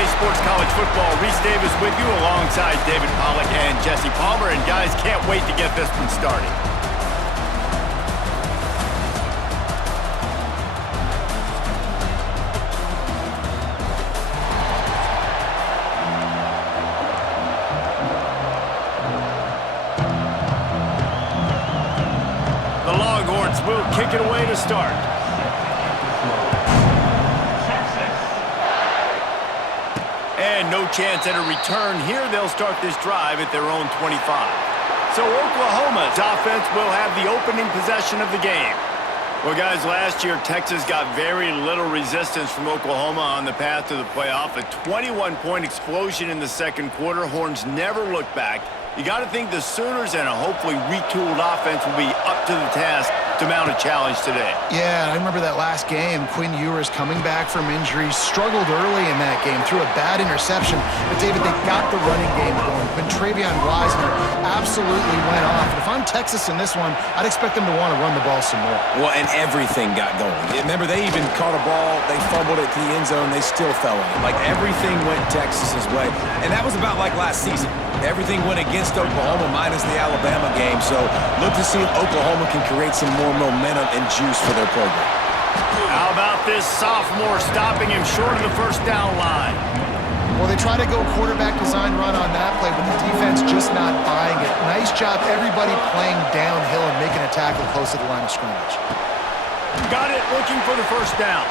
EA Sports College Football. Reese Davis with you alongside David Pollack and Jesse Palmer. And guys, can't wait to get this one started. The Longhorns will kick it away to start. And no chance at a return here. They'll start this drive at their own 25. So Oklahoma's offense will have the opening possession of the game. Well, guys, last year Texas got very little resistance from Oklahoma on the path to the playoff. A 21-point explosion in the second quarter. Horns never looked back. You got to think the Sooners and a hopefully retooled offense will be up to the task to mount a challenge today. Yeah, I remember that last game. Quinn Ewers coming back from injury, struggled early in that game, threw a bad interception. But, David, they got the running game going. Quintravion Wisener absolutely went off. And if I'm Texas in this one, I'd expect them to want to run the ball some more. Well, and everything got going. Remember, they even caught a ball, they fumbled it to the end zone, they still fell in it. Like, everything went Texas's way. And that was about like last season. Everything went against Oklahoma minus the Alabama game. So look to see if Oklahoma can create some more momentum and juice for their program. How about this sophomore stopping him short of the first down line? Well, they try to go quarterback design run on that play, but the defense just not buying it. Nice job, everybody playing downhill and making a tackle close to the line of scrimmage. Got it, looking for the first down.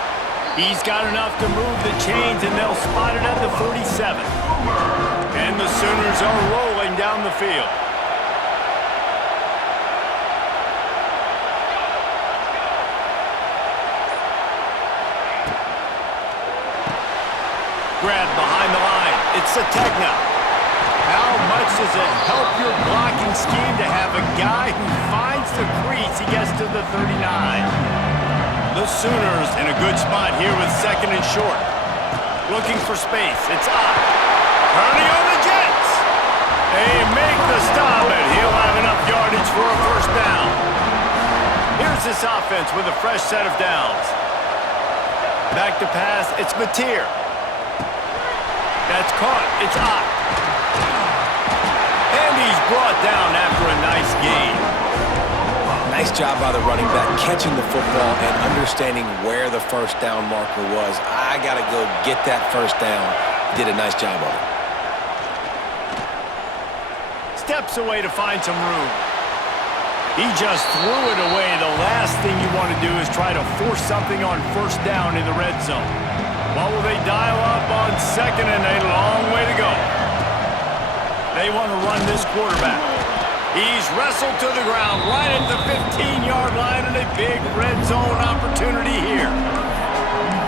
He's got enough to move the chains, and they'll spot it at the 47. And the Sooners are rolling down the field. Grab behind the line. It's Sategna. How much does it help your blocking scheme to have a guy who finds the crease? He gets to the 39. The Sooners in a good spot here with second and short. Looking for space. It's up. Turning on the Jets. They make the stop, and he'll have enough yardage for a first down. Here's this offense with a fresh set of downs. Back to pass. It's Mateer. That's caught. It's up. And he's brought down after a nice gain. Nice job by the running back catching the football and understanding where the first down marker was. I got to go get that first down. Did a nice job of it. Steps away to find some room. He just threw it away. The last thing you want to do is try to force something on first down in the red zone. What will they dial up on second, and a long way to go? They want to run this quarterback. He's wrestled to the ground right at the 15-yard line, and a big red zone opportunity here.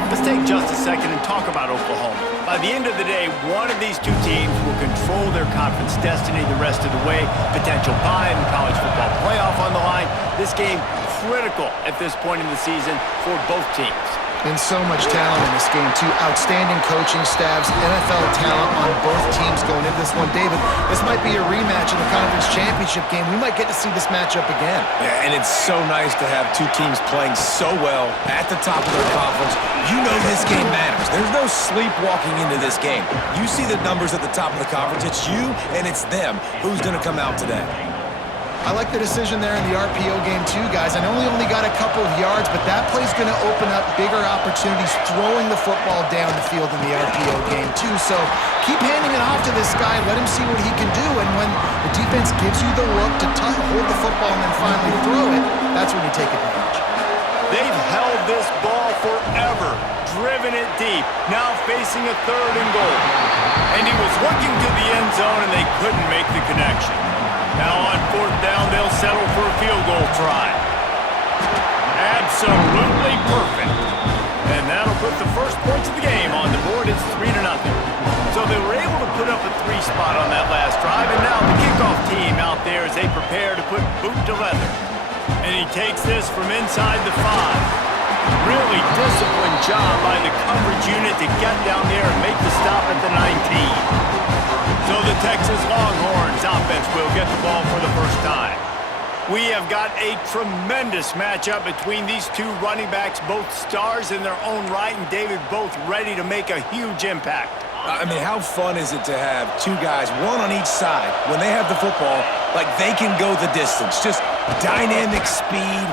Let's take just a second and talk about Oklahoma. By the end of the day, one of these two teams will control their conference destiny the rest of the way. Potential bye in the college football playoff on the line. This game critical at this point in the season for both teams. And so much talent in this game, too. Outstanding coaching staffs, NFL talent on both teams going into this one. David, this might be a rematch in the conference championship game. We might get to see this matchup again. Yeah, and it's so nice to have two teams playing so well at the top of their conference. You know this game matters. There's no sleepwalking into this game. You see the numbers at the top of the conference. It's you and it's them. Who's going to come out today? I like the decision there in the RPO game too, guys. I know he only got a couple of yards, but that play's going to open up bigger opportunities throwing the football down the field in the RPO game too. So keep handing it off to this guy. Let him see what he can do. And when the defense gives you the look to hold the football and then finally throw it, that's when you take advantage. They've held this ball forever, driven it deep, now facing a third and goal. And he was looking to the end zone, and they couldn't make the connection. Now on fourth down, they'll settle for a field goal try. Absolutely perfect. And that'll put the first points of the game on the board. It's 3-0. So they were able to put up a 3 spot on that last drive, and now the kickoff team out there as they prepare to put boot to leather. And he takes this from inside the 5. Really disciplined job by the coverage unit to get down there and make the stop at the 19. So the Texas Longhorns offense will get the ball for the first time. We have got a tremendous matchup between these two running backs, both stars in their own right, and David, both ready to make a huge impact. I mean, how fun is it to have two guys, one on each side, when they have the football, like they can go the distance. Just dynamic speed,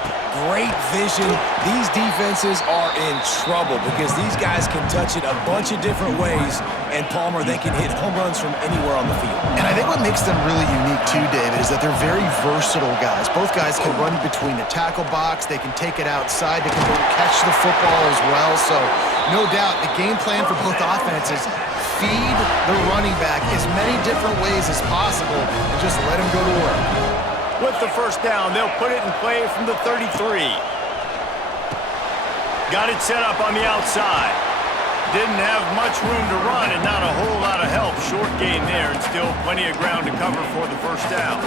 great vision. These defenses are in trouble because these guys can touch it a bunch of different ways, and Palmer, they can hit home runs from anywhere on the field. And I think what makes them really unique too, David, is that they're very versatile guys. Both guys can run between the tackle box. They can take it outside. They can catch the football as well. So no doubt the game plan for both offenses, feed the running back as many different ways as possible and just let him go to work. With the first down, they'll put it in play from the 33. Got it set up on the outside. Didn't have much room to run and not a whole lot of help. Short gain there and still plenty of ground to cover for the first down.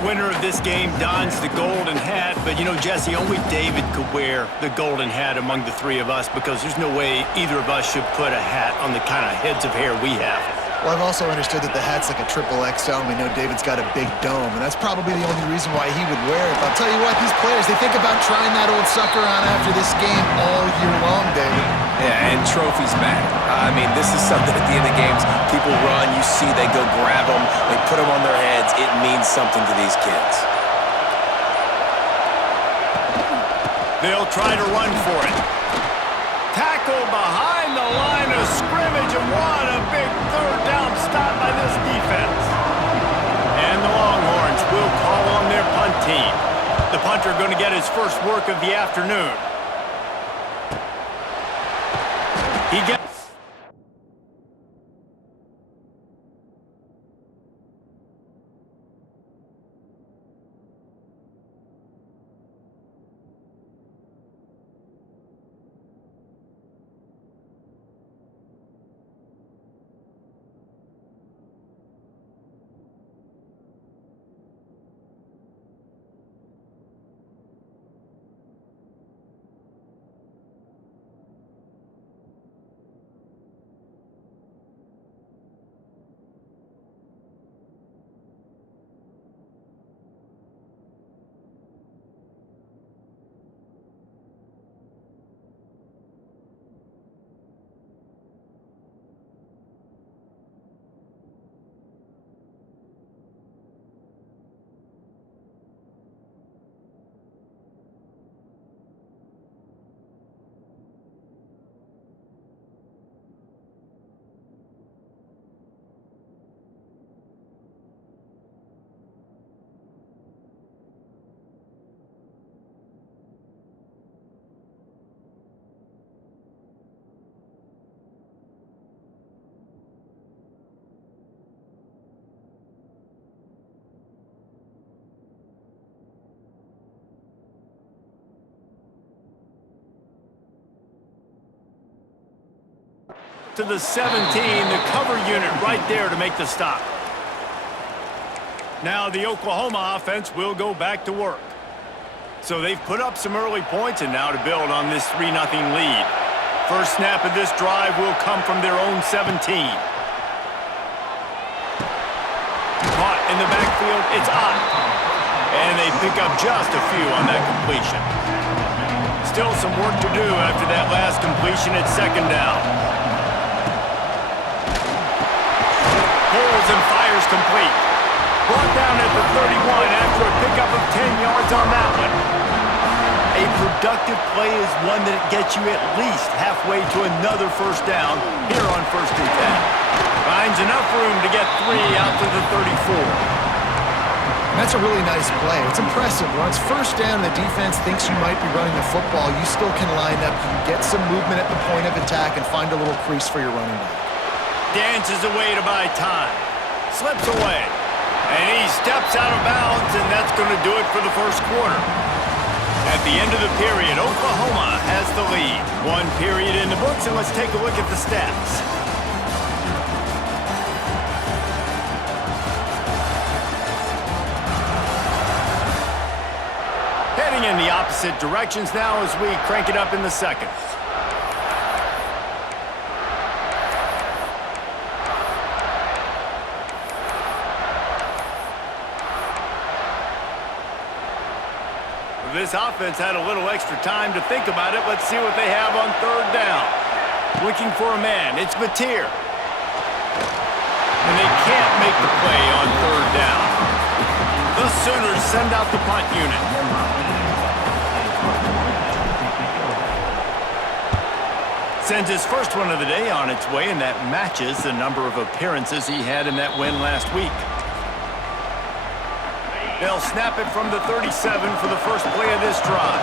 Winner of this game dons the golden hat, but you know, Jesse, only David could wear the golden hat among the three of us because there's no way either of us should put a hat on the kind of heads of hair we have. Well, I've also understood that the hat's like a triple XL, and we know David's got a big dome, and that's probably the only reason why he would wear it. But I'll tell you what, these players, they think about trying that old sucker on after this game all year long, David. Yeah, and trophies matter. I mean, this is something at the end of games, people run, you see, they go grab them, they put them on their heads. It means something to these kids. They'll try to run for it. Tackle behind the line of scrimmage, and what a big third down stop by this defense. And the Longhorns will call on their punt team. The punter going to get his first work of the afternoon. He gets... to the 17, the cover unit right there to make the stop. Now the Oklahoma offense will go back to work. So they've put up some early points and now to build on this 3-0 lead. First snap of this drive will come from their own 17. Caught in the backfield, it's Ott. And they pick up just a few on that completion. Still some work to do after that last completion at second down. Pulls and fires complete. Brought down at the 31 after a pickup of 10 yards on that one. A productive play is one that gets you at least halfway to another first down here on 1st and 10. Finds enough room to get 3 out to the 34. And that's a really nice play. It's impressive. Once first down, the defense thinks you might be running the football. You still can line up, you can get some movement at the point of attack and find a little crease for your running back. Dances away to buy time. Slips away. And he steps out of bounds, and that's going to do it for the first quarter. At the end of the period, Oklahoma has the lead. 1 period in the books, and let's take a look at the stats. Heading in the opposite directions now as we crank it up in the second. This offense had a little extra time to think about it. Let's see what they have on 3rd down. Looking for a man. It's Mateer. And they can't make the play on third down. The Sooners send out the punt unit. Sends his first one of the day on its way, and that matches the number of appearances he had in that win last week. They'll snap it from the 37 for the first play of this drive.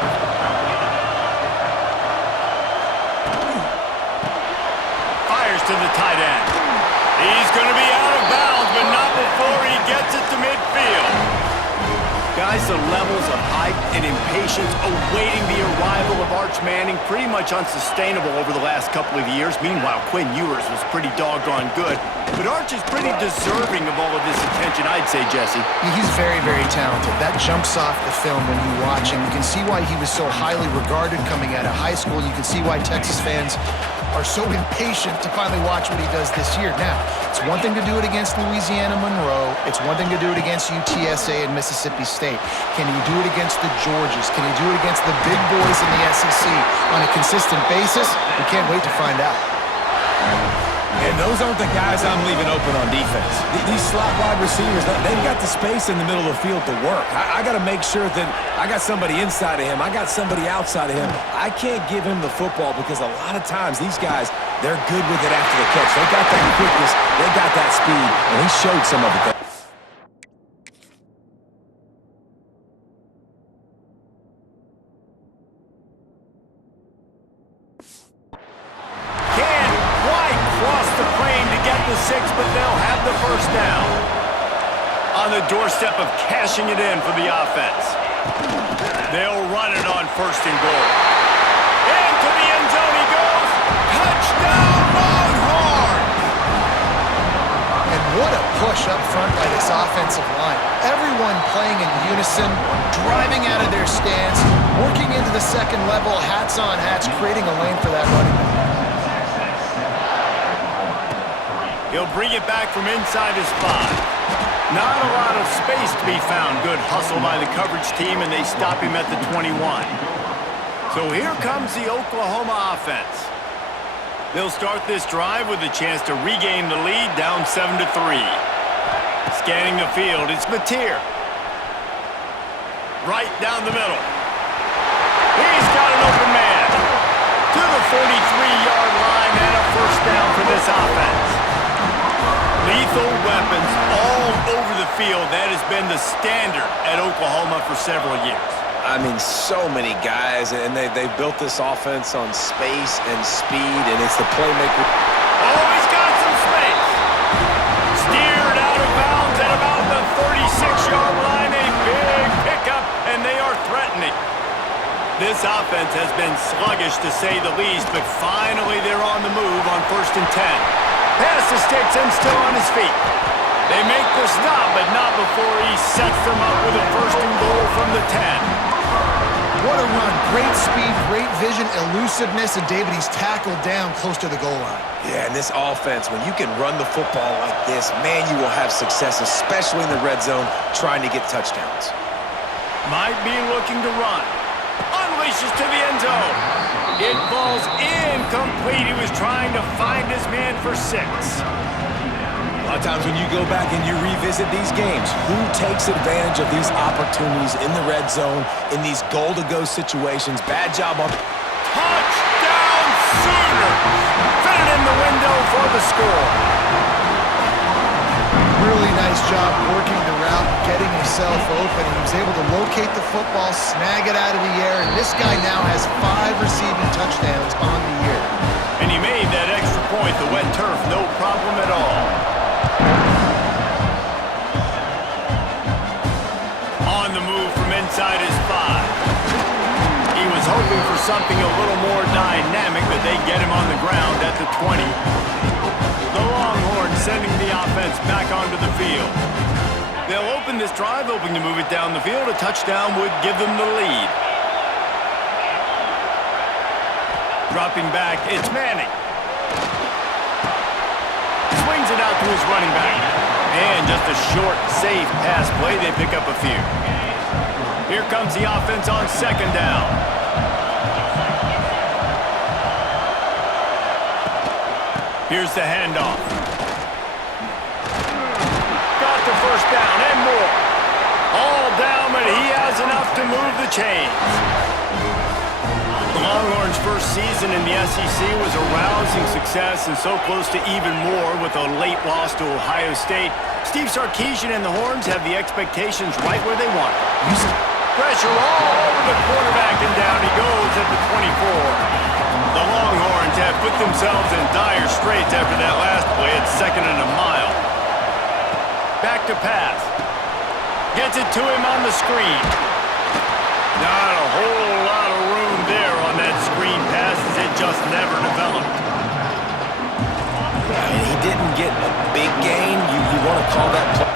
Fires to the tight end. He's going to be out of bounds, but not before he gets it to midfield. Guys, the levels of hype and impatience awaiting the arrival of Arch Manning pretty much unsustainable over the last couple of years. Meanwhile, Quinn Ewers was pretty doggone good. But Arch is pretty deserving of all of this attention, I'd say, Jesse. He's very, very talented. That jumps off the film when you watch him. You can see why he was so highly regarded coming out of high school. You can see why Texas fans are so impatient to finally watch what he does this year. Now, it's one thing to do it against Louisiana Monroe. It's one thing to do it against UTSA and Mississippi State. Can he do it against the Georgias? Can he do it against the big boys in the SEC on a consistent basis? We can't wait to find out. And those aren't the guys I'm leaving open on defense. These slot wide receivers, they've got the space in the middle of the field to work. I got to make sure that I got somebody inside of him. I got somebody outside of him. I can't give him the football because a lot of times these guys, they're good with it after the catch. They got that quickness. They got that speed. And he showed some of it. But they'll have the first down. On the doorstep of cashing it in for the offense. They'll run it on first and goal. Into the end zone he goes. Touchdown, Longhorns! And what a push up front by this offensive line. Everyone playing in unison, driving out of their stance, working into the second level, hats on hats, creating a lane for that running back. He'll bring it back from inside his 5. Not a lot of space to be found. Good hustle by the coverage team, and they stop him at the 21. So here comes the Oklahoma offense. They'll start this drive with a chance to regain the lead, down 7-3. Scanning the field, it's Mateer. Right down the middle. He's got an open man. To the 43-yard line, and a first down for this offense. Lethal weapons all over the field. That has been the standard at Oklahoma for several years. I mean, so many guys, and they've built this offense on space and speed, and it's the playmaker. Oh, he's got some space. Steered out of bounds at about the 36-yard line. A big pickup, and they are threatening. This offense has been sluggish, to say the least, but finally they're on the move on 1st and 10. Pass the sticks and still on his feet. They make the stop, but not before he sets them up with a first and goal from the 10. What a run. Great speed, great vision, elusiveness, and David, he's tackled down close to the goal line. Yeah, and this offense, when you can run the football like this, man, you will have success, especially in the red zone, trying to get touchdowns. Might be looking to run. Unleashes to the end zone. It falls incomplete. He was trying to find his man for 6. A lot of times when you go back and you revisit these games, who takes advantage of these opportunities in the red zone, in these goal-to-go situations? Bad job on... Touchdown, Sooners! Fit it in the window for the score. Really nice job working the route, getting himself open. He was able to locate the football, snag it out of the air, and this guy now has 5 receiving touchdowns on the year. And he made that extra point, the wet turf, no problem at all. On the move from inside his 5. He was hoping for something a little more dynamic, but they get him on the ground at the 20. The Longhorns sending the offense back onto the field. They'll open this drive, hoping to move it down the field. A touchdown would give them the lead. Dropping back, it's Manning. Swings it out to his running back. And just a short, safe pass play. They pick up a few. Here comes the offense on 2nd down. Here's the handoff. Got the first down and more. All down, but he has enough to move the chains. The Longhorns' first season in the SEC was a rousing success and so close to even more with a late loss to Ohio State. Steve Sarkisian and the Horns have the expectations right where they want it. Pressure all over the quarterback, and down he goes at the 24. The Longhorns have put themselves in dire straits after that last play at 2nd and a mile. Back to pass. Gets it to him on the screen. Not a whole lot of room there on that screen pass as it just never developed. And he didn't get a big gain. You want to call that play.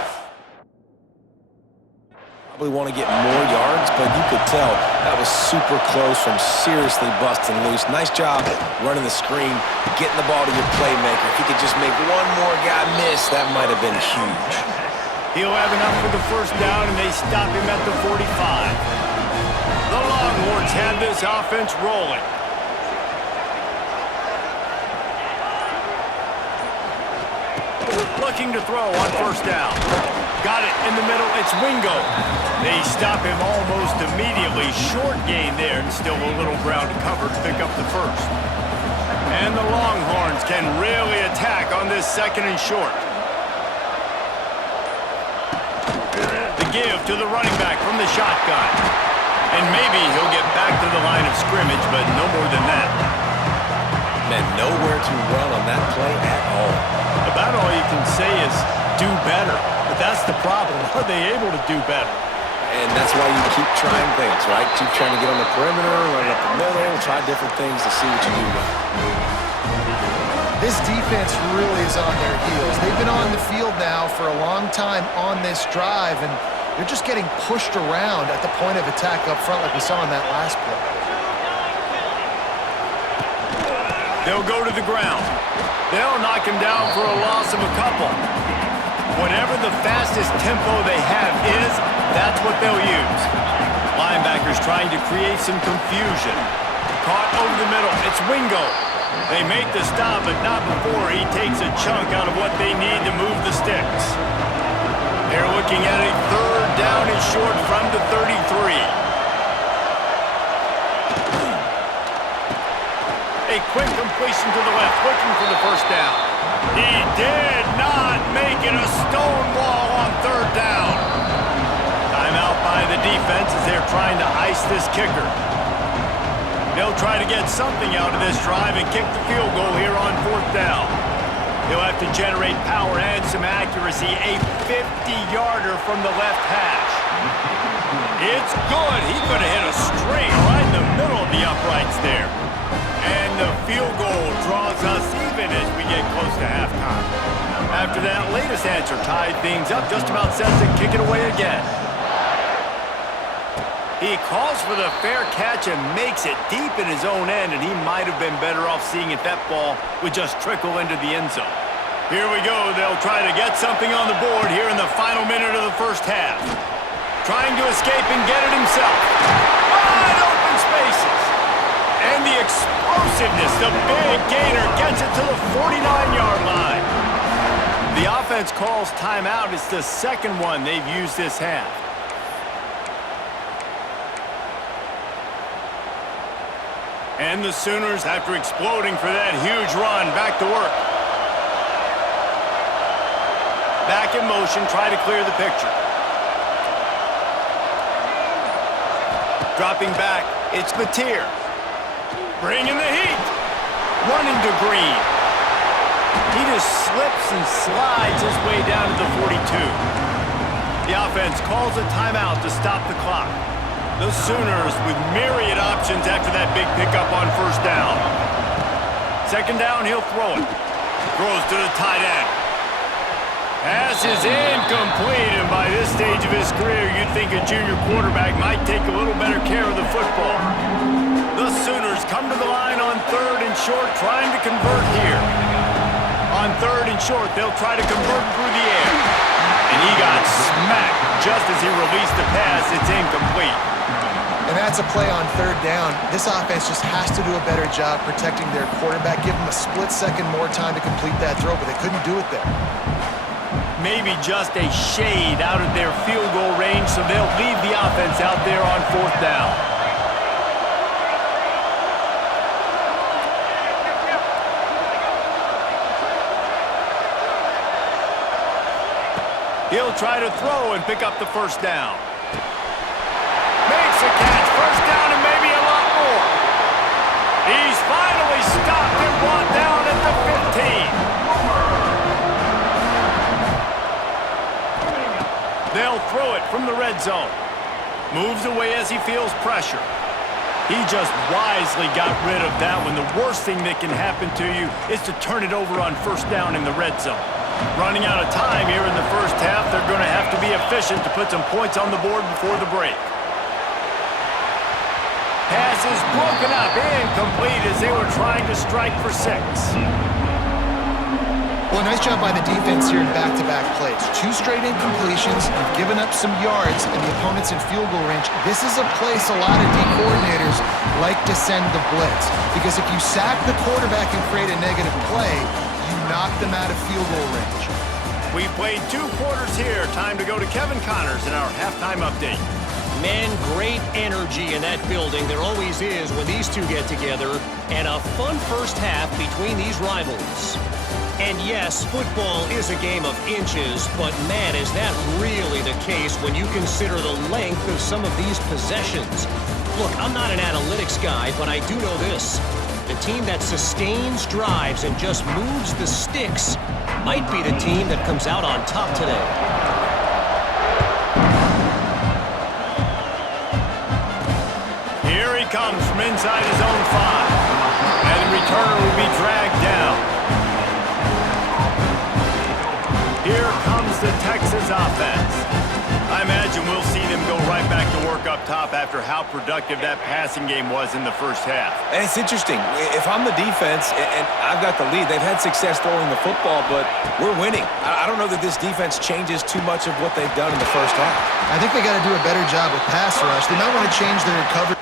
Probably want to get more yards, but you could tell that was super close from seriously busting loose. Nice job running the screen, getting the ball to your playmaker. If he could just make one more guy miss, that might have been huge. He'll have enough for the first down, and they stop him at the 45. The Longhorns have this offense rolling. Looking to throw on first down. Got it in the middle. It's Wingo. They stop him almost immediately. Short gain there, and still a little ground to cover to pick up the first. And the Longhorns can really attack on this 2nd and short. The give to the running back from the shotgun. And maybe he'll get back to the line of scrimmage, but no more than that. Man, nowhere to run on that play at all. About all you can say is do better. But that's the problem. Are they able to do better? And that's why you keep trying things, right? Keep trying to get on the perimeter, run up the middle, try different things to see what you do well. This defense really is on their heels. They've been on the field now for a long time on this drive, and they're just getting pushed around at the point of attack up front like we saw in that last play. They'll go to the ground. They'll knock him down for a loss of a couple. Whatever the fastest tempo they have is, that's what they'll use. Linebackers trying to create some confusion. Caught over the middle. It's Wingo. They make the stop, but not before he takes a chunk out of what they need to move the sticks. They're looking at a 3rd down and short from the 33. A quick completion to the left, looking for the first down. He did not make it a stonewall on 3rd down. Timeout by the defense as they're trying to ice this kicker. They'll try to get something out of this drive and kick the field goal here on 4th down. He'll have to generate power and some accuracy. A 50-yarder from the left hash. It's good. He could have hit a string right in the middle of the uprights there. And the field goal draws us even as we get close to halftime. After that latest answer tied things up, just about set to kick it away again. He calls for the fair catch and makes it deep in his own end, and he might have been better off seeing if that ball would just trickle into the end zone. Here we go. They'll try to get something on the board here in the final minute of the first half. Trying to escape and get it himself. Wide open spaces. And the explosiveness, the big gainer gets it to the 49-yard line. The offense calls timeout. It's the 2nd one they've used this half. And the Sooners, after exploding for that huge run, back to work. Back in motion, try to clear the picture. Dropping back, it's Mateer. Bringing the heat. Running to Green. He just slips and slides his way down to the 42. The offense calls a timeout to stop the clock. The Sooners with myriad options after that big pickup on first down. 2nd down, he'll throw it. Throws to the tight end. Pass is incomplete, and by this stage of his career, you'd think a junior quarterback might take a little better care of the football. The Sooners come to the line on 3rd and short, trying to convert here. On 3rd and short, they'll try to convert through the air. And he got smacked just as he released the pass. It's incomplete. And that's a play on third down. This offense just has to do a better job protecting their quarterback, give them a split second more time to complete that throw, but they couldn't do it there. Maybe just a shade out of their field goal range, so they'll leave the offense out there on fourth down. He'll try to throw and pick up the first down. Makes a catch. First down and maybe a lot more. He's finally stopped and brought down at the 15. They'll throw it from the red zone. Moves away as he feels pressure. He just wisely got rid of that one. The worst thing that can happen to you is to turn it over on first down in the red zone. Running out of time here in the first half, they're going to have to be efficient to put some points on the board before the break. Pass is broken up, incomplete as they were trying to strike for 6. Well, nice job by the defense here in back-to-back plays. 2 straight incompletions, you've given up some yards, and the opponent's in field goal range. This is a place a lot of D coordinators like to send the blitz, because if you sack the quarterback and create a negative play, you knock them out of field goal range. We've played 2 quarters here. Time to go to Kevin Connors in our halftime update. Man, great energy in that building. There always is when these two get together. And a fun first half between these rivals. And yes, football is a game of inches, but man, is that really the case when you consider the length of some of these possessions. Look, I'm not an analytics guy, but I do know this. The team that sustains drives and just moves the sticks might be the team that comes out on top today. Here he comes from inside his own 5. And the returner will be dragged down. Here comes the Texas offense. I imagine we'll see them go right back to work up top after how productive that passing game was in the first half. And it's interesting. If I'm the defense and I've got the lead, they've had success throwing the football, but we're winning. I don't know that this defense changes too much of what they've done in the first half. I think they got to do a better job with pass rush. They might want to change their coverage.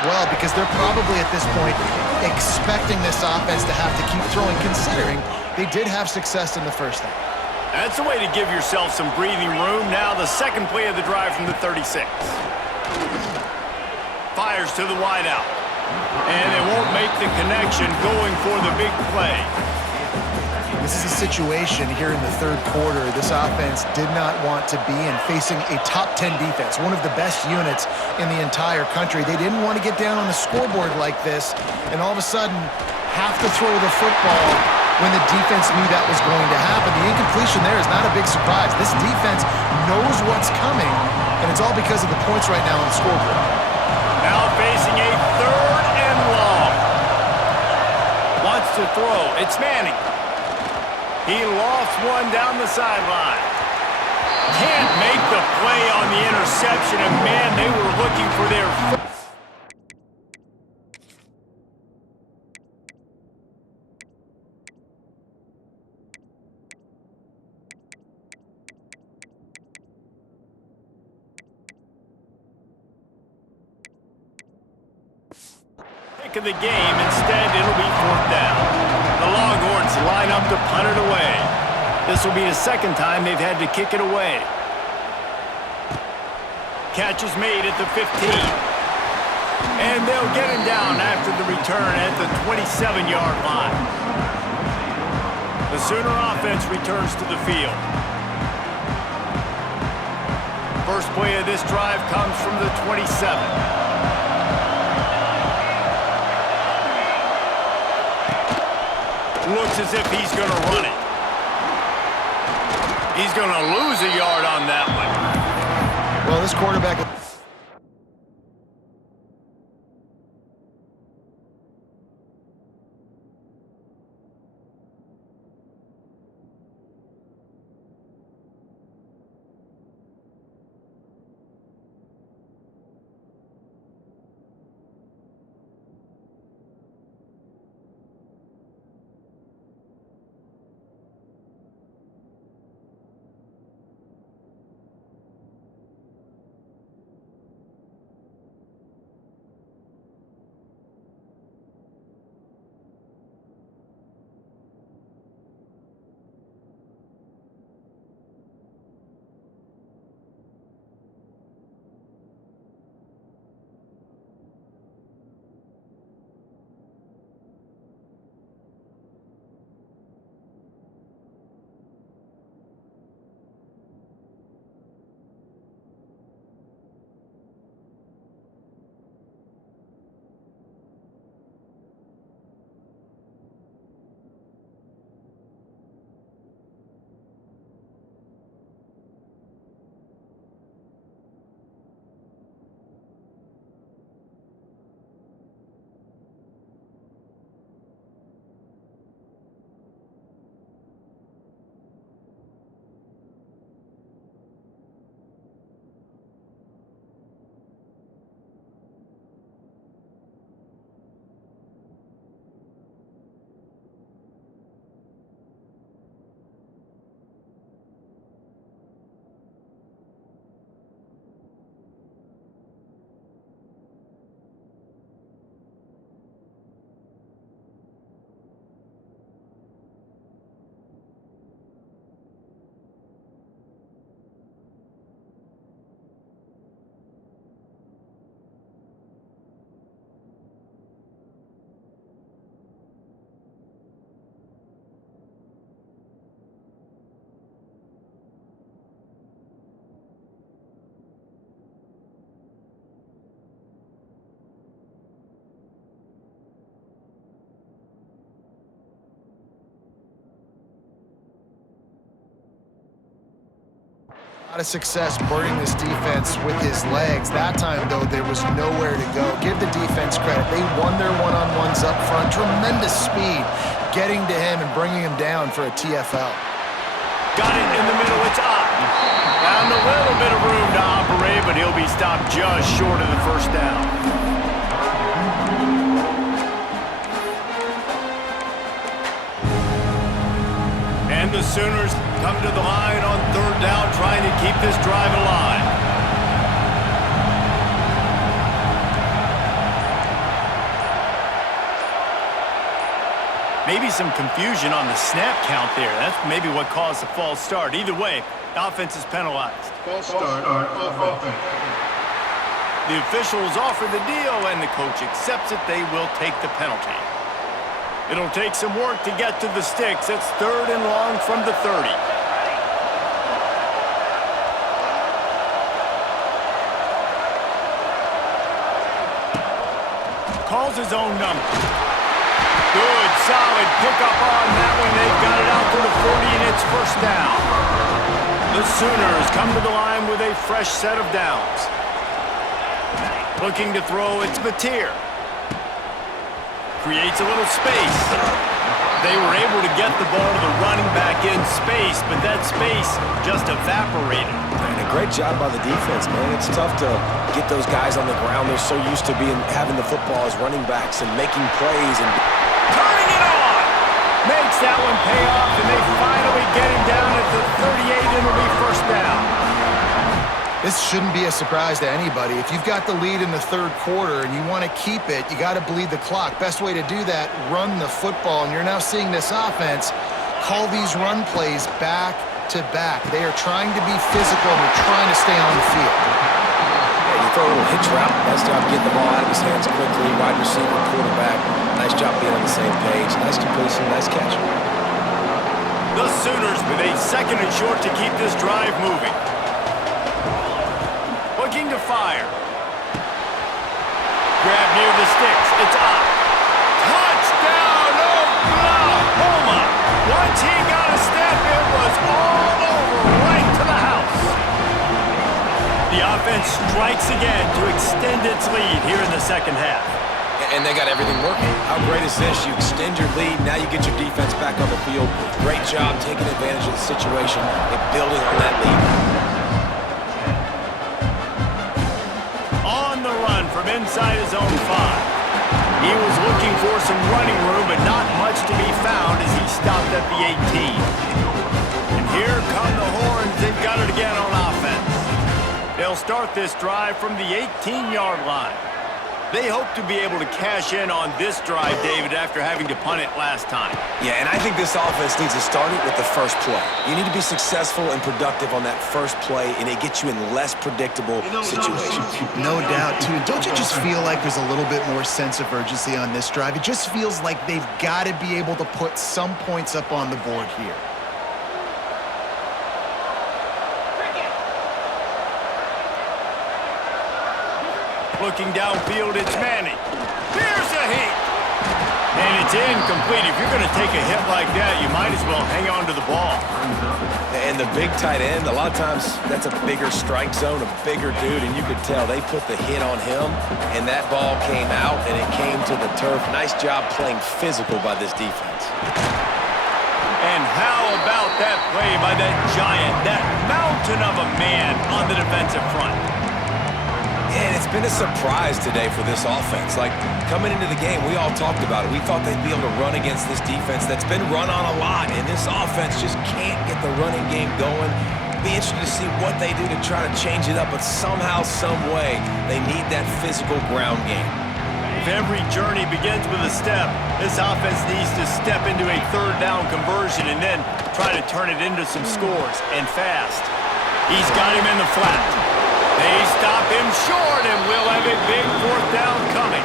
Well, because they're probably at this point expecting this offense to have to keep throwing, considering they did have success in the first half. That's a way to give yourself some breathing room. Now the second play of the drive from the 36. Fires to the wideout. And they won't make the connection going for the big play. This is a situation here in the third quarter this offense did not want to be in, facing a top 10 defense, one of the best units in the entire country. They didn't want to get down on the scoreboard like this and all of a sudden have to throw the football when the defense knew that was going to happen. The incompletion there is not a big surprise. This defense knows what's coming, and it's all because of the points right now on the scoreboard. Now facing a 3rd and long. Wants to throw. It's Manning. He lofts one down the sideline. Can't make the play on the interception, and man, they were looking for their... pick of the game. Instead, it'll be 4th down. The Longhorns line up to punt it away. This will be the second time they've had to kick it away. Catch is made at the 15. And they'll get him down after the return at the 27-yard line. The Sooner offense returns to the field. First play of this drive comes from the 27. Looks as if he's going to run it. He's going to lose a yard on that one. Well, this quarterback... A lot of success burning this defense with his legs. That time, though, there was nowhere to go. Give the defense credit. They won their one-on-ones up front. Tremendous speed getting to him and bringing him down for a TFL. Got it in the middle. It's up. Found a little bit of room to operate, but he'll be stopped just short of the first down. And the Sooners come to the line on third down, trying to keep this drive alive. Maybe some confusion on the snap count there. That's maybe what caused the false start. Either way, the offense is penalized. False start on offense. The officials offer the deal, and the coach accepts it. They will take the penalty. It'll take some work to get to the sticks. It's 3rd and long from the 30. Calls his own number. Good, solid pickup on that one. They've got it out to the 40, and it's first down. The Sooners come to the line with a fresh set of downs. Looking to throw, it's Mateer. Creates a little space. They were able to get the ball to the running back in space, but that space just evaporated. And a great job by the defense, man. It's tough to get those guys on the ground. They're so used to having the football as running backs and making plays. And turning it on! Makes that one pay off, and they finally get him down at the 38, and it'll be first down. This shouldn't be a surprise to anybody. If you've got the lead in the third quarter and you want to keep it, you got to bleed the clock. Best way to do that, run the football. And you're now seeing this offense call these run plays back to back. They are trying to be physical, and they're trying to stay on the field. yeah, you throw a little hitch route. Nice job getting the ball out of his hands quickly. Wide receiver, quarterback. Nice job being on the same page. Nice completion, nice catch. The Sooners with a 2nd and short to keep this drive moving. Looking to fire. Grab near the sticks. It's up. Touchdown, Oklahoma! Once he got a step, it was all over, right to the house. The offense strikes again to extend its lead here in the second half. And they got everything working. How great is this? You extend your lead. Now you get your defense back on the field. Great job taking advantage of the situation and building on that lead. From inside his own 5. He was looking for some running room, but not much to be found as he stopped at the 18. And here come the Horns. They've got it again on offense. They'll start this drive from the 18-yard line. They hope to be able to cash in on this drive, David, after having to punt it last time. Yeah, and I think this offense needs to start it with the first play. You need to be successful and productive on that first play, and it gets you in less predictable situations. No doubt, too. Don't you just feel like there's a little bit more sense of urgency on this drive? It just feels like they've got to be able to put some points up on the board here. Looking downfield, it's Manning. Here's a hit. And it's incomplete. If you're going to take a hit like that, you might as well hang on to the ball. And the big tight end, a lot of times that's a bigger strike zone, a bigger dude, and you could tell they put the hit on him, and that ball came out, and it came to the turf. Nice job playing physical by this defense. And how about that play by that giant, that mountain of a man on the defensive front? And it's been a surprise today for this offense. Like, coming into the game, we all talked about it. We thought they'd be able to run against this defense that's been run on a lot, and this offense just can't get the running game going. Be interested to see what they do to try to change it up, but somehow, some way, they need that physical ground game. If every journey begins with a step, this offense needs to step into a third down conversion and then try to turn it into some scores, and fast. He's got him in the flat. They stop him short, and we'll have a big 4th down coming.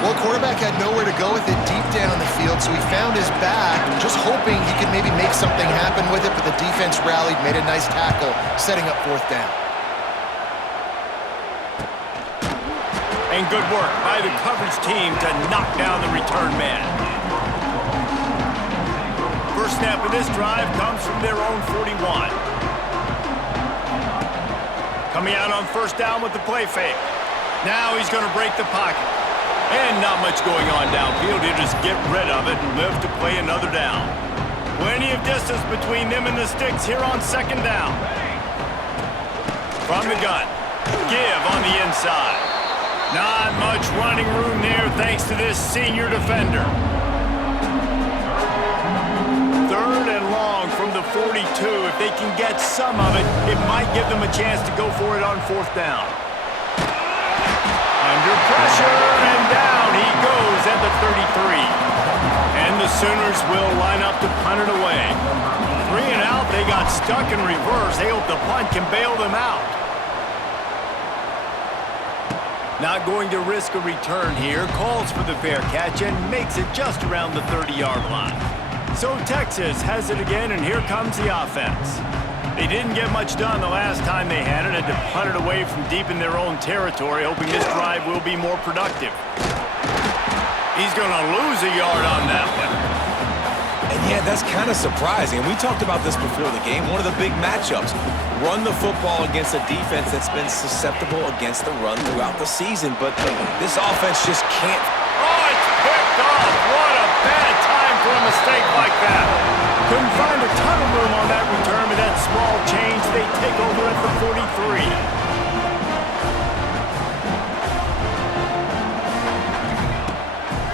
Well, quarterback had nowhere to go with it deep down the field, so he found his back, just hoping he could maybe make something happen with it, but the defense rallied, made a nice tackle, setting up 4th down. And good work by the coverage team to knock down the return man. First snap of this drive comes from their own 41. Coming out on first down with the play fake. Now he's going to break the pocket. And not much going on downfield. He'll just get rid of it and live to play another down. Plenty of distance between them and the sticks here on second down. From the gun. Give on the inside. Not much running room there thanks to this senior defender. Third and long from the 42. If they can get some of it, it might give them a chance to go for it on fourth down. Under pressure, and down he goes at the 33. And the Sooners will line up to punt it away. 3 and out, they got stuck in reverse. They hope the punt can bail them out. Not going to risk a return here. Calls for the fair catch and makes it just around the 30-yard line. So Texas has it again, and here comes the offense. They didn't get much done the last time they had it. Had to punt it away from deep in their own territory, hoping this drive will be more productive. He's going to lose a yard on that one. And yeah, that's kind of surprising. We talked about this before the game. One of the big matchups. Run the football against a defense that's been susceptible against the run throughout the season. But this offense just can't. Oh, it's picked off. What a bad time for a mistake like that. Couldn't find a ton of room on that return with that small change. They take over at the 43.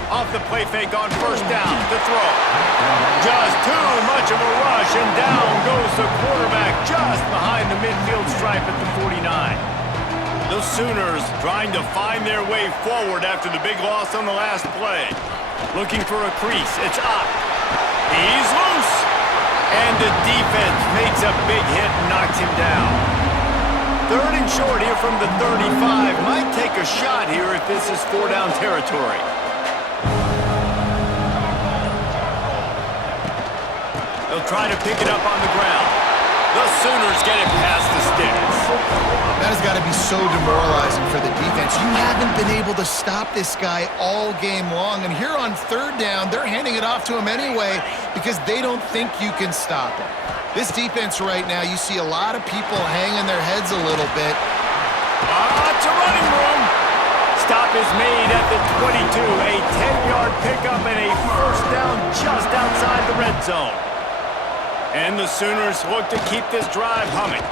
Off the play fake on first down to throw. Just too much of a rush, and down goes the quarterback just behind the midfield stripe at the 49. The Sooners trying to find their way forward after the big loss on the last play. Looking for a crease. It's up. He's loose. And the defense makes a big hit and knocks him down. Third and short here from the 35. Might take a shot here if this is 4-down territory. They'll try to pick it up on the ground. The Sooners get it past the sticks. That has got to be so demoralizing for the defense. You haven't been able to stop this guy all game long. And here on third down, they're handing it off to him anyway because they don't think you can stop him. This defense right now, you see a lot of people hanging their heads a little bit. Lots of running room. Stop is made at the 22. A 10-yard pickup and a first down just outside the red zone. And the Sooners look to keep this drive humming.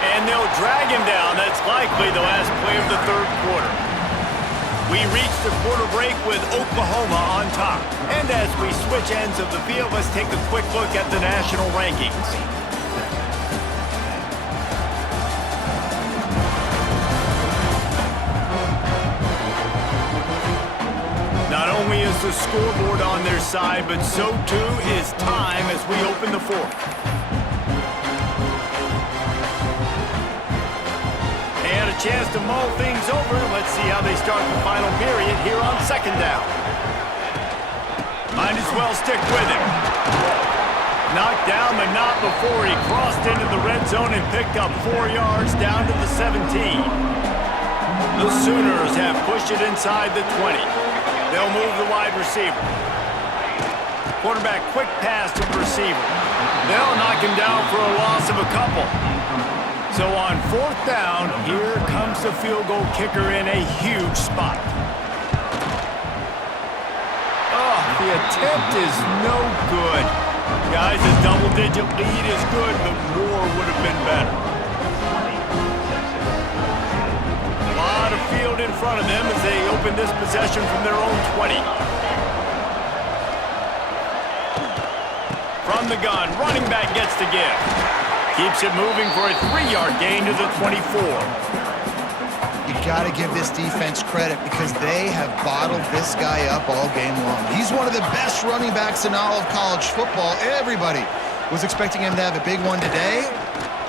And they'll drag him down. That's likely the last play of the third quarter. We reach the quarter break with Oklahoma on top. And as we switch ends of the field, let's take a quick look at the national rankings. Not only is the scoreboard on their side, but so too is time as we open the fourth. They had a chance to mull things over. Let's see how they start the final period here on second down. Might as well stick with him. Knocked down, but not before he crossed into the red zone and picked up 4 yards down to the 17. The Sooners have pushed it inside the 20. They'll move the wide receiver. Quarterback quick pass to the receiver. They'll knock him down for a loss of a couple. So on fourth down, here comes the field goal kicker in a huge spot. Oh, the attempt is no good. Guys, a double-digit lead is good, but more would have been better. A lot of field in front of them as they open this possession from their own 20. From the gun, running back gets the give. Keeps it moving for a 3-yard gain to the 24. You got to give this defense credit because they have bottled this guy up all game long. He's one of the best running backs in all of college football. Everybody was expecting him to have a big one today.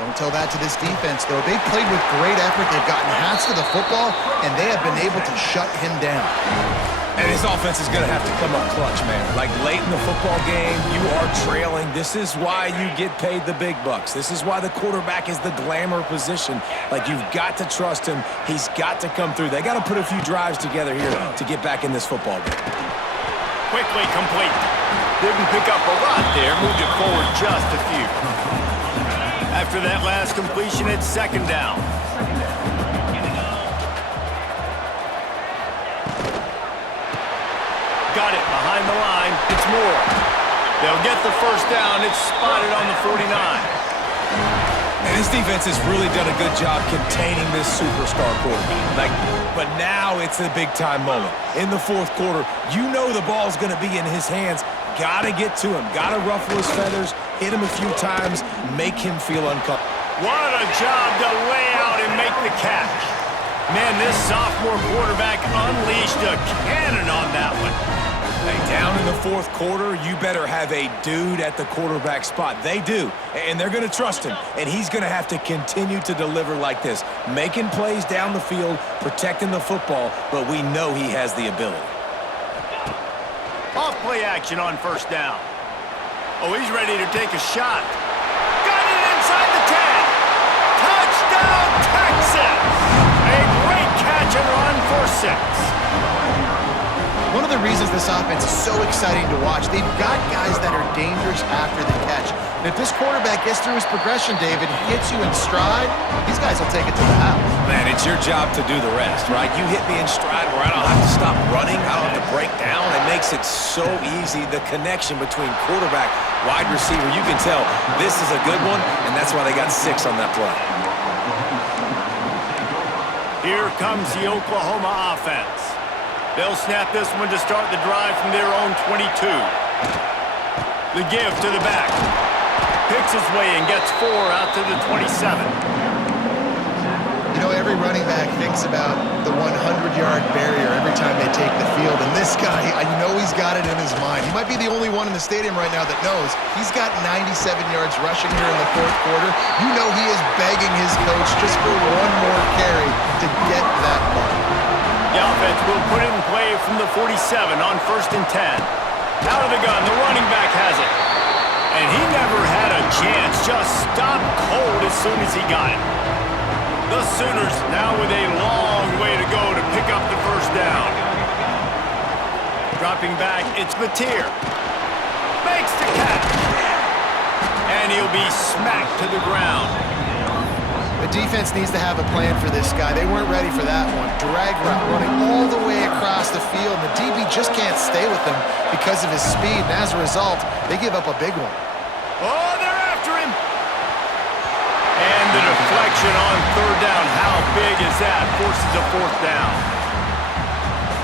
Don't tell that to this defense, though. They've played with great effort. They've gotten hats to the football, and they have been able to shut him down. And his offense is going to have to come up clutch, man. Like late in the football game, you are trailing. This is why you get paid the big bucks. This is why the quarterback is the glamour position. Like, you've got to trust him. He's got to come through. They got to put a few drives together here to get back in this football game. Quickly complete. Didn't pick up a lot there. Moved it forward just a few. After After that last completion, it's second down. Got it behind the line. It's Moore. They'll get the first down. It's spotted on the 49. And this defense has really done a good job containing this superstar quarterback. But now it's a big-time moment. In the fourth quarter, you know the ball's going to be in his hands. Got to get to him. Got to ruffle his feathers, hit him a few times, make him feel uncomfortable. What a job to lay out and make the catch. Man, this sophomore quarterback unleashed a cannon on that one. Hey, down in the fourth quarter, you better have a dude at the quarterback spot. They do, and they're going to trust him, and he's going to have to continue to deliver like this, making plays down the field, protecting the football, but we know he has the ability. Off play action on first down. Oh, he's ready to take a shot. Got it inside the 10. Touchdown, Texas! A great catch and run for 6. One of the reasons this offense is so exciting to watch, they've got guys that are dangerous after the catch. And if this quarterback gets through his progression, David, hits you in stride, these guys will take it to the house. Man, it's your job to do the rest, right? You hit me in stride where I don't have to stop running. I don't have to break down. It makes it so easy. The connection between quarterback, wide receiver, you can tell this is a good one, and that's why they got 6 on that play. Here comes the Oklahoma offense. They'll snap this one to start the drive from their own 22. The give to the back. Picks his way and gets 4 out to the 27. You know, every running back thinks about the 100-yard barrier every time they take the field. And this guy, I know he's got it in his mind. He might be the only one in the stadium right now that knows he's got 97 yards rushing here in the fourth quarter. You know he is begging his coach just for one more carry to get that mark. The offense will put it in play from the 47 on 1st and 10. Out of the gun, the running back has it. And he never had a chance, just stopped cold as soon as he got it. The Sooners now with a long way to go to pick up the first down. Dropping back, it's Mateer. Makes the catch. And he'll be smacked to the ground. The defense needs to have a plan for this guy. They weren't ready for that one. Drag route running all the way across the field. The DB just can't stay with him because of his speed. And as a result, they give up a big one. Oh, they're after him. And the deflection on 3rd down. How big is that? Forces a 4th down.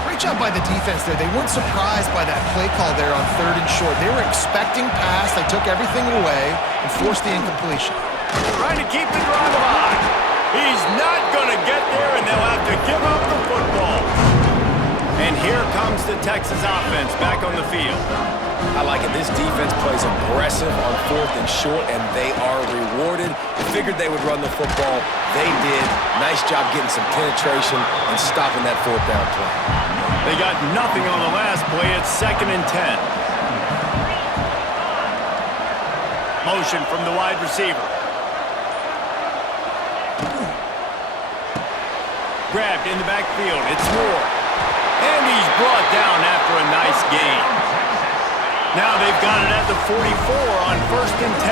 Great job by the defense there. They weren't surprised by that play call there on 3rd and short. They were expecting pass. They took everything away and forced the incompletion. Trying to keep the drive alive. He's not going to get there, and they'll have to give up the football. And here comes the Texas offense back on the field. I like it. This defense plays aggressive on 4th and short, and they are rewarded. Figured they would run the football. They did. Nice job getting some penetration and stopping that 4th down play. They got nothing on the last play. It's 2nd and 10. Motion from the wide receiver. Grabbed in the backfield. It's Moore. And he's brought down after a nice gain. Now they've got it at the 44 on 1st and 10.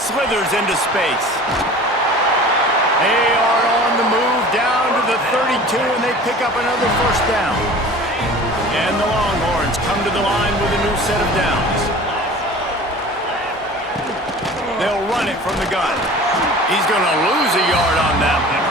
Slithers into space. They are on the move down to the 32, and they pick up another 1st down. And the Longhorns come to the line with a new set of downs. They'll run it from the gun. He's going to lose a yard on that one.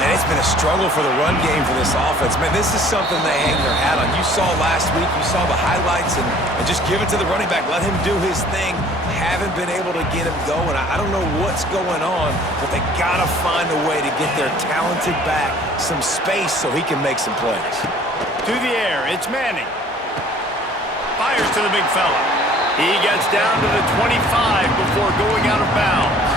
And it's been a struggle for the run game for this offense. Man, this is something they hang their hat on. You saw last week, you saw the highlights, and just give it to the running back. Let him do his thing. Haven't been able to get him going. I don't know what's going on, but they got to find a way to get their talented back some space so he can make some plays. To the air, it's Manning. Fires to the big fella. He gets down to the 25 before going out of bounds.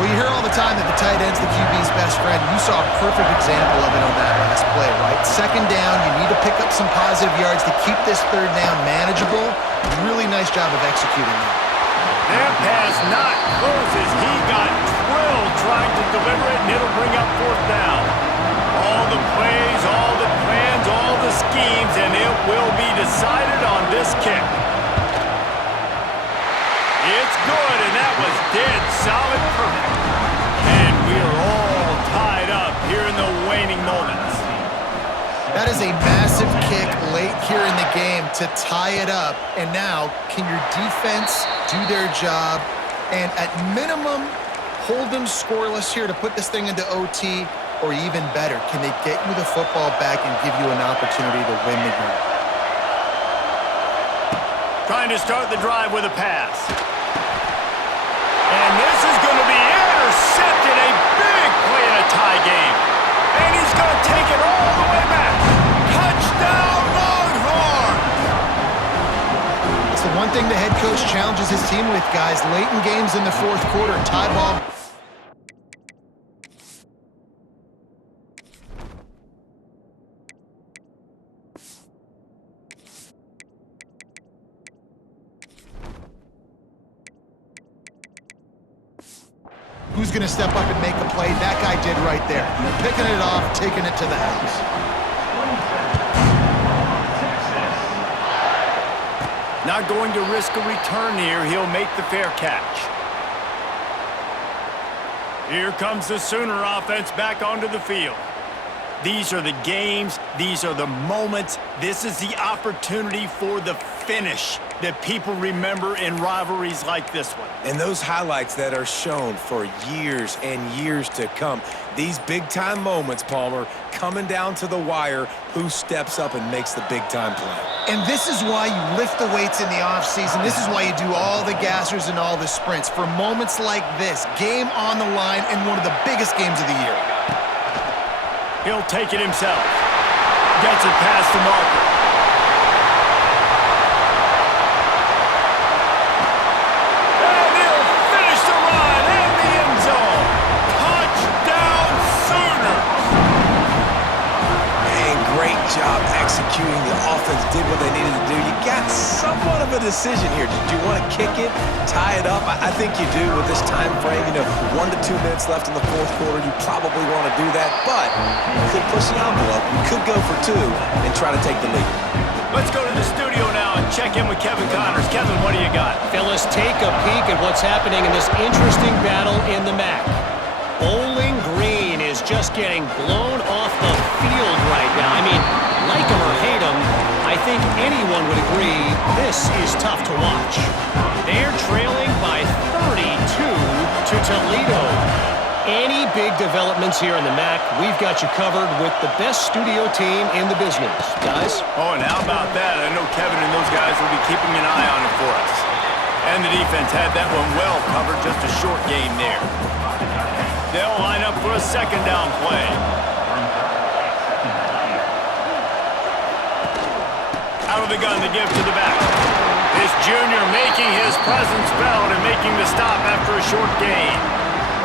Well, you hear all the time that the tight end's the QB's best friend. You saw a perfect example of it on that last play, right? 2nd down, you need to pick up some positive yards to keep this 3rd down manageable. Really nice job of executing that. That pass not closes. He got drilled trying to deliver it, and it'll bring up 4th down. All the plays, all the plans, all the schemes, and it will be decided on this kick. It's good, and that was dead solid perfect. And we are all tied up here in the waning moments. That is a massive kick late here in the game to tie it up. And now, can your defense do their job and at minimum hold them scoreless here to put this thing into OT? Or even better, can they get you the football back and give you an opportunity to win the game? Trying to start the drive with a pass. And this is going to be intercepted. A big play in a tie game. And he's going to take it all the way back. Touchdown, Longhorns! It's the one thing the head coach challenges his team with, guys. Late in games in the fourth quarter, tie ball. Who's going to step up and make a play? That guy did right there. Picking it off, taking it to the house. Not going to risk a return here. He'll make the fair catch. Here comes the Sooner offense back onto the field. These are the games. These are the moments. This is the opportunity for the finish that people remember in rivalries like this one. And those highlights that are shown for years and years to come. These big-time moments, Palmer, coming down to the wire, who steps up and makes the big-time play. And this is why you lift the weights in the offseason. This is why you do all the gassers and all the sprints. For moments like this, game on the line in one of the biggest games of the year. He'll take it himself. Gets it past the marker. And he'll finish the run in the end zone. Touchdown, Sooners! And great job executing. The offense did what they needed to do. You got somewhat of a decision here. Did you want to kick it, tie it up? I think you do with this time frame. 1 to 2 minutes left in the fourth quarter. You probably want to do that, but you could push the envelope. You could go for 2 and try to take the lead. Let's go to the studio now and check in with Kevin Connors. Kevin, what do you got? Fellas, take a peek at what's happening in this interesting battle in the MAC. Bowling Green is just getting blown off the field right now. I mean, like him or hate him, I think anyone would agree this is tough to watch. They're trailing by 32 to Toledo. Any big developments here in the MAC, we've got you covered with the best studio team in the business. Guys? Oh, and how about that? I know Kevin and those guys will be keeping an eye on it for us. And the defense had that one well covered, just a short game there. They'll line up for a second down play. Out of the gun to give to the back. This junior making his presence felt and making the stop after a short gain.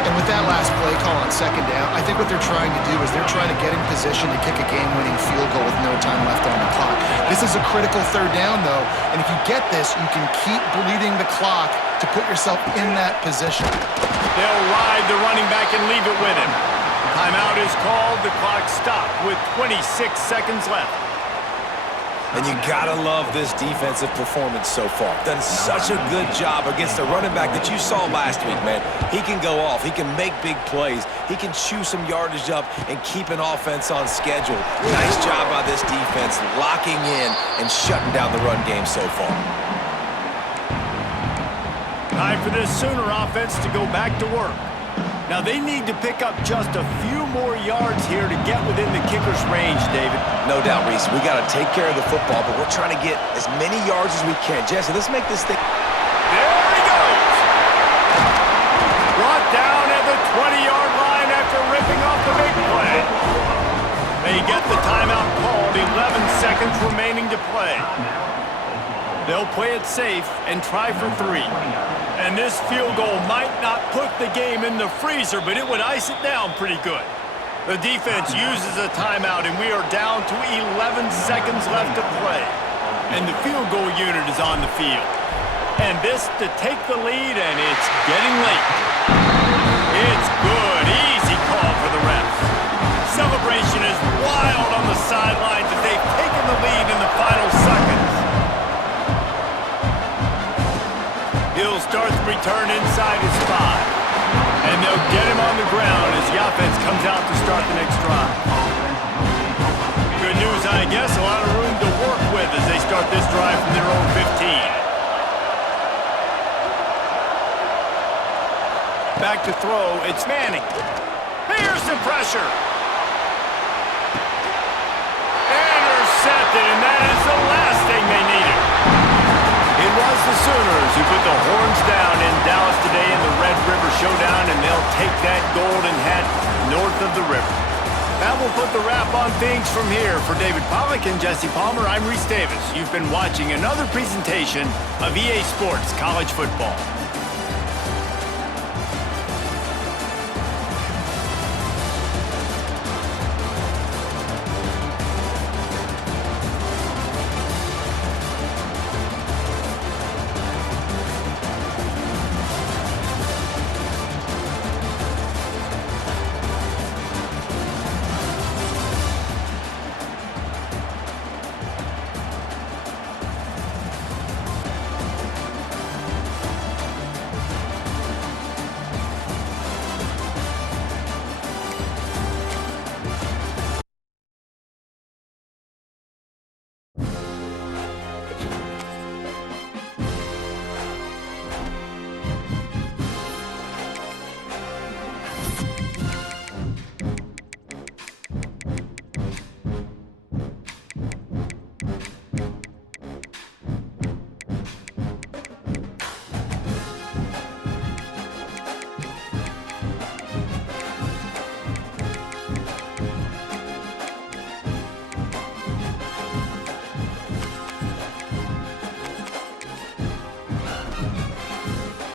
And with that last play call on second down, I think what they're trying to do is they're trying to get in position to kick a game-winning field goal with no time left on the clock. This is a critical third down, though, and if you get this, you can keep bleeding the clock to put yourself in that position. They'll ride the running back and leave it with him. Timeout is called. The clock stopped with 26 seconds left. And you gotta love this defensive performance so far. Done such a good job against a running back that you saw last week, man. He can go off. He can make big plays. He can chew some yardage up and keep an offense on schedule. Nice job by this defense locking in and shutting down the run game so far. Time for this Sooner offense to go back to work. Now they need to pick up just a few more yards here to get within the kicker's range, David. No doubt, Reese. We got to take care of the football, but we're trying to get as many yards as we can. Jesse, let's make this thing. There he goes. Brought down at the 20-yard line after ripping off the big play. They get the timeout called. 11 seconds remaining to play. They'll play it safe and try for 3. And this field goal might not put the game in the freezer, but it would ice it down pretty good. The defense uses a timeout, and we are down to 11 seconds left to play. And the field goal unit is on the field. And this to take the lead, and it's getting late. It's good. Easy call for the refs. Celebration is sidelines as they've taken the lead in the final seconds. He'll start the return inside his 5. And they'll get him on the ground as the offense comes out to start the next drive. Good news, I guess, a lot of room to work with as they start this drive from their own 15. Back to throw, it's Manning. Here's the pressure. Intercepted, and that is the last thing they needed. It was the Sooners who put the horns down in Dallas today in the Red River Showdown, and they'll take that golden hat north of the river. That will put the wrap on things from here. For David Pollack and Jesse Palmer, I'm Reese Davis. You've been watching another presentation of EA Sports College Football.